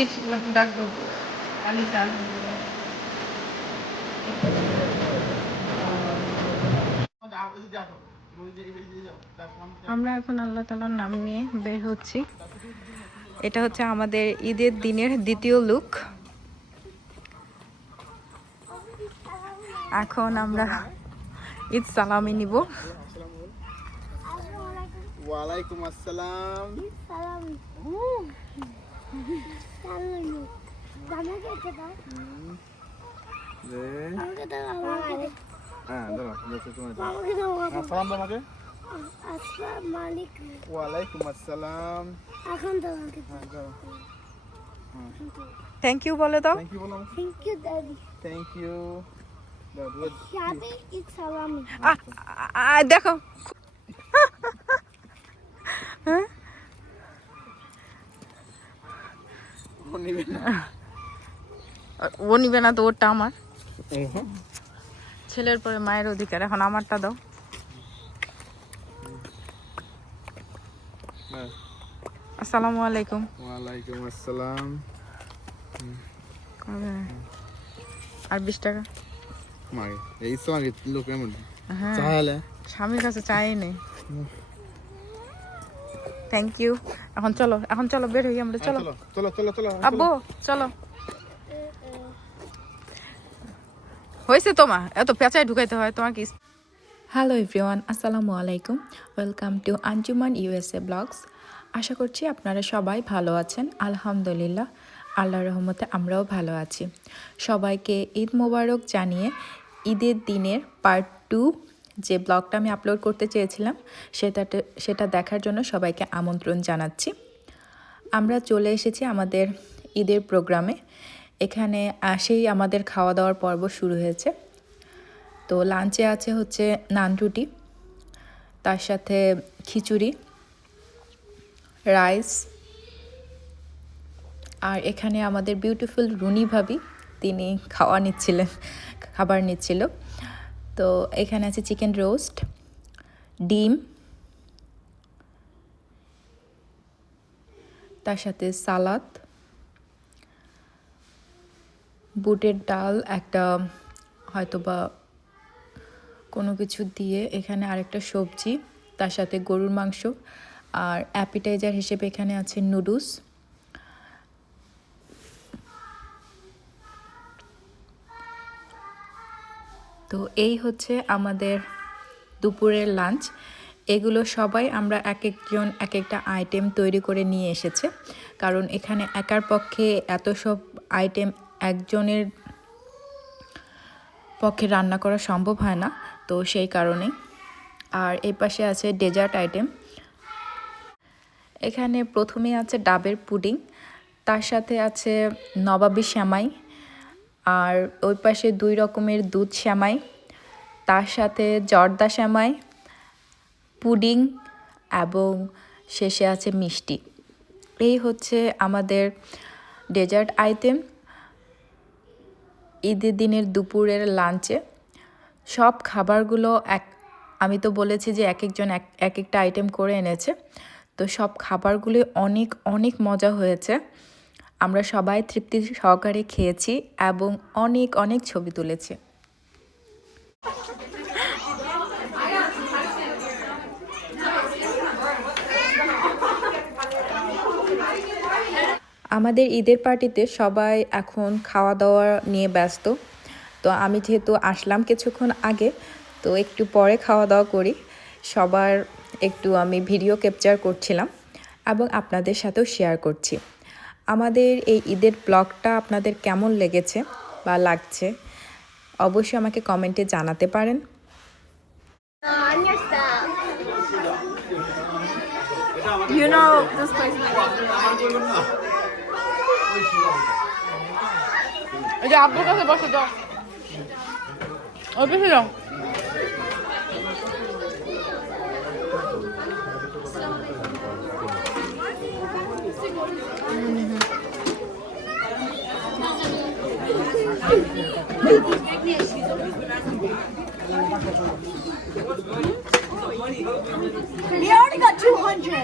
মিষ্টি ডাক দেবো আলি চাল আমরা এখন আল্লাহ তাআলার নাম নিয়ে বের হচ্ছি। এটা হচ্ছে আমাদের ঈদের দিনের দ্বিতীয় লুক। এখন আমরা ঈদ সালামি নিব। ওয়ালাইকুম আসসালাম। ওয়ালাইকুম আসসালাম। থ্যাংক ইউ বলে দাও। থ্যাংক ইউ বলো। Thank you, Daddy. Thank you. Shabi eat salami. দেখো ও নিবে না তো, ওরটা আমার। ছেলের পরে মায়ের অধিকার, এখন আমারটা দাও। আসসালামু আলাইকুম। ওয়ালাইকুম আসসালাম। আর 20 টাকা মাগে এই সঙ্গে লোক এমন হ্যাঁ চাইলে স্বামীর কাছে চাই নেই। Thank you. এখন চলো বের হই আমরা। চলো চলো চলো চলো আব্বু চলো। হয়েছে তোমার এত পেঁচায় ঢুকাইতে হয় তোমার কি? হ্যালো এভরিওয়ান, আসসালামু আলাইকুম। Welcome to Anjuman USA blogs. আশা করছি আপনারা সবাই ভালো আছেন। আলহামদুলিল্লাহ, আল্লাহর রহমতে আমরাও ভালো আছি। সবাইকে ঈদ মোবারক জানিয়ে ঈদের দিনের পার্ট 2 যে ব্লগটা আমি আপলোড করতে চেয়েছিলাম সেটা দেখার জন্য সবাইকে আমন্ত্রণ জানাচ্ছি। আমরা চলে এসেছি আমাদের ঈদের প্রোগ্রামে। এখানে আসেই আমাদের খাওয়া দাওয়ার পর্ব শুরু হয়েছে। তো লাঞ্চে আছে হচ্ছে নান রুটি, তার সাথে খিচুড়ি, রাইস, আর এখানে আমাদের বিউটিফুল রুনি ভাবি তিনি খাবার নিচ্ছিল। তো এখানে আছে চিকেন রোস্ট, ডিম, তার সাথে সালাদ, বুটের ডাল, একটা হয়তোবা কোনো কিছু দিয়ে, এখানে আরেকটা সবজি, তার সাথে গরুর মাংস, আর অ্যাপিটাইজার হিসেবে এখানে আছে নুডলস। তো এই হচ্ছে আমাদের দুপুরের লাঞ্চ। এগুলো সবাই আমরা এক একজন এক একটা আইটেম তৈরি করে নিয়ে এসেছে, কারণ এখানে একার পক্ষে এত সব আইটেম একজনের পক্ষে রান্না করা সম্ভব হয় না, তো সেই কারণেই। আর এই পাশে আছে ডেজার্ট আইটেম। এখানে প্রথমে আছে ডাবের পুডিং, তার সাথে আছে নবাবী সেমাই, আর ওই পাশে 2 রকমের দুধ সেমাই, তার সাথে জর্দা সেমাই, পুডিং এবং শেষে আছে মিষ্টি। এই হচ্ছে আমাদের ডেজার্ট আইটেম ঈদের দিনের দুপুরের লাঞ্চে। সব খাবারগুলো আমি তো বলেছি যে এক একজন এক একটা আইটেম করে এনেছে, তো সব খাবারগুলো অনেক অনেক মজা হয়েছে। আমরা সবাই তৃপ্তি সহকারে খেয়েছি এবং অনেক অনেক ছবি তুলেছি। আমাদের ঈদের পার্টিতে সবাই এখন খাওয়া দাওয়া নিয়ে ব্যস্ত। তো আমি যেহেতু আসলাম কিছুক্ষণ আগে, তো একটু পরে খাওয়া দাওয়া করি। সবার একটু আমি ভিডিও ক্যাপচার করছিলাম এবং আপনাদের সাথেও শেয়ার করছি। আমাদের এই ঈদের ব্লগটা আপনাদের কেমন লেগেছে বা লাগছে অবশ্যই আমাকে কমেন্টে জানাতে পারেন। You know this place is এই যে আব্বুর কাছে বসে যাও, অফিসে যাও। We already got 200.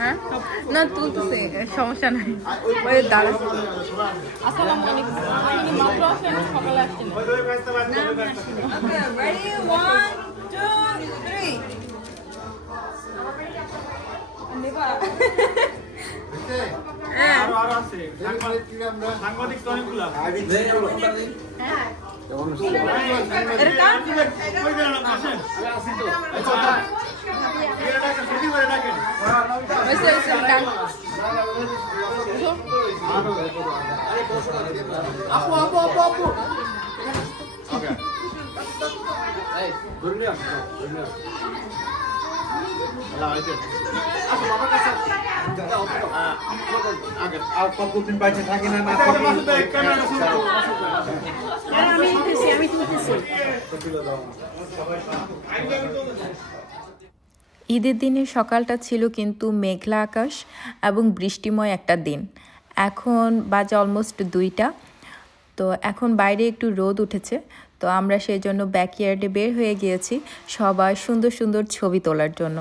হ্যাঁ না তুলতেছে সমস্যা নাই ওই দাঁড়া আসসালামু আলাইকুম আমি মাত্র আসলেন সকালে আসছেন Okay, ready? 1, 2, 3. আর কতদিন বাইরে থাকে না না ঈদের দিনের সকালটা ছিল কিন্তু মেঘলা আকাশ এবং বৃষ্টিময় একটা দিন। এখন বাজে অলমোস্ট 2টা। তো এখন বাইরে একটু রোদ উঠেছে, তো আমরা সেই জন্য ব্যাকইয়ার্ডে বের হয়ে গিয়েছি সবাই সুন্দর সুন্দর ছবি তোলার জন্য।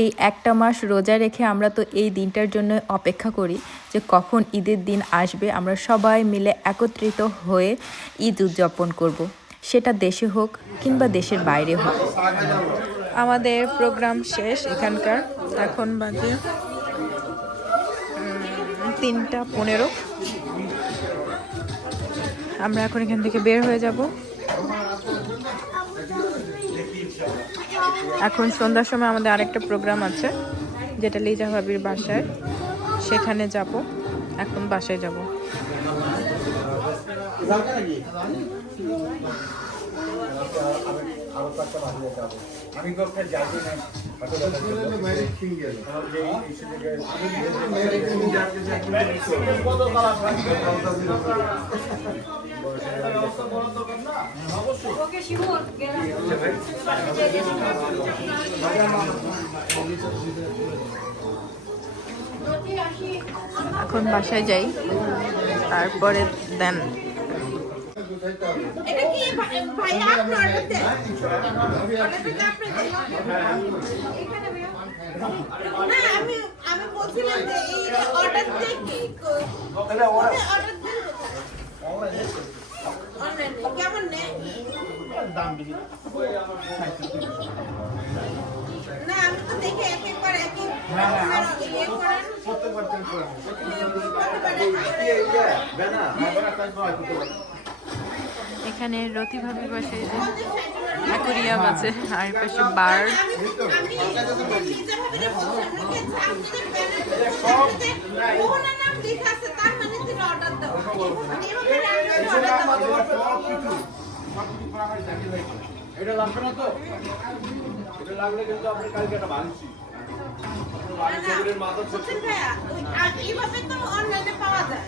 এই একটা মাস রোজা রেখে আমরা তো এই দিনটার জন্য অপেক্ষা করি যে কখন ঈদের দিন আসবে, আমরা সবাই মিলে একত্রিত হয়ে ঈদ উদযাপন করব। সেটা দেশে হোক কিংবা দেশের বাইরে হোক। আমাদের প্রোগ্রাম শেষ এখানকার, এখন বাজে 3:15। আমরা এখন এখান থেকে বের হয়ে যাব। এখন সন্ধ্যার সময় আমাদের আরেকটা প্রোগ্রাম আছে, যেটা লিজা ভাবির বাসায়, সেখানে যাব। এখন বাসায় যাব। আমি করতে যাই না এখন বাসায় যাই, তারপরে দেন এটা কি ভাই আপনি অর্ডার দেন? না আমি বলছিলাম যে এই অর্ডার দিয়ে কি অর্ডার দেন অনলাইনে কেমন নেয়? দাম বেশি না আমি তো দেখি এক এক করে এক এক ইয়ে করেন প্রত্যেকবার চেঞ্জ করা এখানে রতি ভাবির বাসায় যে অ্যাকোরিয়াম আছে, আর পাশে বার্ড। এটা লাগবে না তো, এটা লাগলে কিন্তু আপনি কালকে একটা ভাঙছি এইভাবে তো অনলাইনে পাওয়া যায়,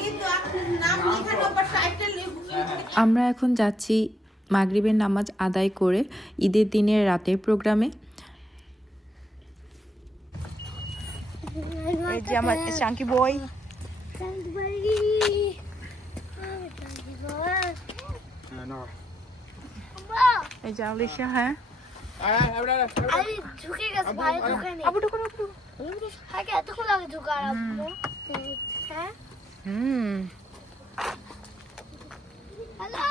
কিন্তু আপনার নাম লেখানো বা টাইটেল। আমরা এখন যাচ্ছি মাগরিবের নামাজ আদায় করে ঈদের দিনের রাতের প্রোগ্রামে। এই যে আমার চাঙ্কি বই, এই যে আলিশা। হ্যাঁ আরে ঝুঁকে গেছে ভাই, ঝুঁকে নেই। আবু ঢুকুন আবু। হ্যাঁ এতক্ষণ লাগে ঝুঁকার আব্বু। হ্যাঁ হ্যালো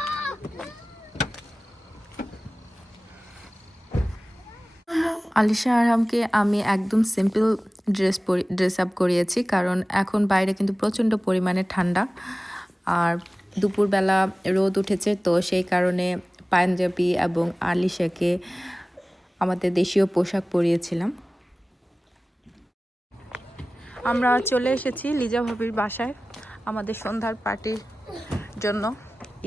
আলিশা আরহামকে আমি একদম সিম্পল ড্রেস আপ করিয়েছি, কারণ এখন বাইরে কিন্তু প্রচণ্ড পরিমাণে ঠান্ডা আর দুপুরবেলা রোদ উঠেছে, তো সেই কারণে পাঞ্জাবি এবং আলিশাকে আমাদের দেশীয় পোশাক পরিয়েছিলাম। আমরা চলে এসেছি লিজা ভাবির বাসায় আমাদের সন্ধ্যার পার্টির জন্য।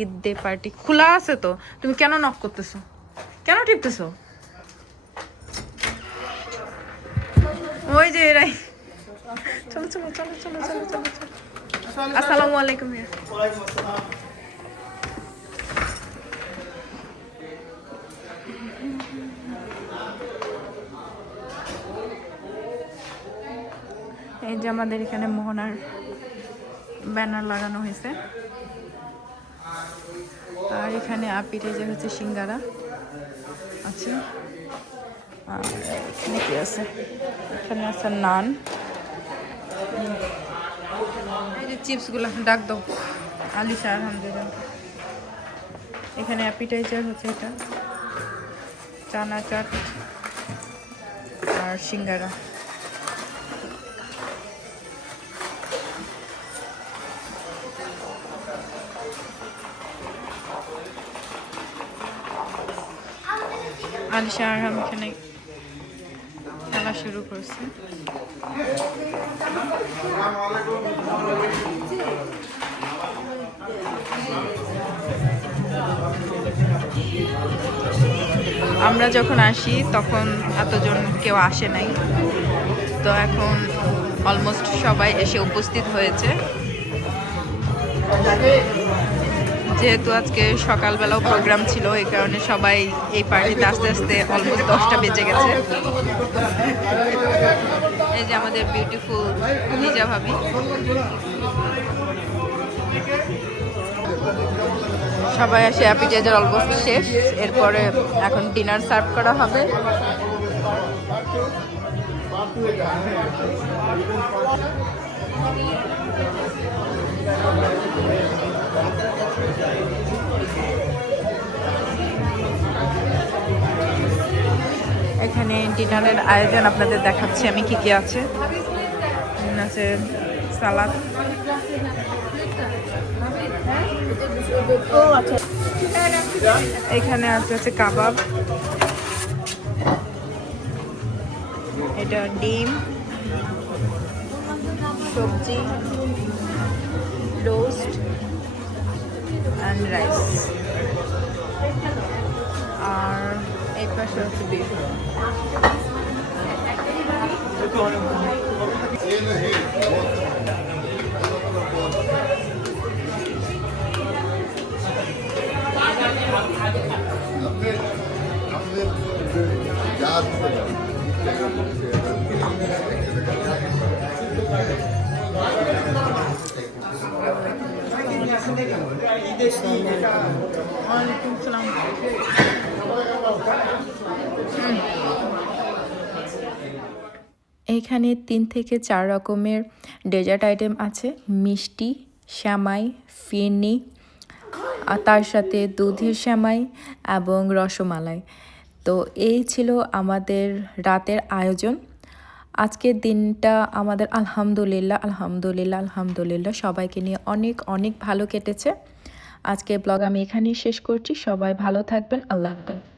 ঈদ ডে পার্টি খোলা আছে তো, তুমি কেন নক করতেছো, কেন টিপতেছো? ওই যে এরাই। চলো চলো চলো চলো চলো চলো চলো। আসসালামু আলাইকুম। এই যে আমাদের এখানে মোহনার ব্যানার লাগানো হয়েছে। আর এখানে আপিরে যে হচ্ছে সিঙ্গারা আছে। আর এখানে কি আছে? এখানে আছে নান। এই যে চিপসগুলো ডাক দাও আলিশা। আলহামদুলিল্লাহ। এখানে অ্যাপিটাইজার হচ্ছে এটা চানা চাট আর সিঙ্গারা। আলিশা আরহাম এখানে খেলা শুরু করছে। আমরা যখন আসি তখন এতজন কেউ আসে নাই, তো এখন অলমোস্ট সবাই এসে উপস্থিত হয়েছে। যেহেতু আজকে সকালবেলাও প্রোগ্রাম ছিল, এই কারণে সবাই এই পার্টিতে আস্তে আস্তে অলমোস্ট 10টা বেজে গেছে। এই যে আমাদের বিউটিফুল লিজা ভাবি। সবাই আসে, অ্যাপিটাইজার অলমোস্ট শেষ, এরপরে এখন ডিনার সার্ভ করা হবে। এখানে ডিনারের আয়োজন আপনাদের দেখাচ্ছি আমি কি কি আছে। আছে সালাদ, এখানে আছে কাবাব, এটা ডিম, সবজি, রোস্ট অ্যান্ড রাইস। আর এই পাশে হচ্ছে বিফ। ওয়ালাইকুম আসসালাম। এইখানে 3 থেকে 4 রকমের ডেজার্ট আইটেম আছে, মিষ্টি, সেমাই, ফিরনি, আর তার সাথে দুধের সেমাই এবং রসমালাই। তো এই ছিল আমাদের রাতের আয়োজন। আজকের দিনটা আমাদের আলহামদুলিল্লাহ আলহামদুলিল্লাহ আলহামদুলিল্লাহ সবাইকে নিয়ে অনেক অনেক ভালো কেটেছে। আজকের ব্লগ আমি এখানেই শেষ করছি। সবাই ভালো থাকবেন। আল্লাহ হাফেজ।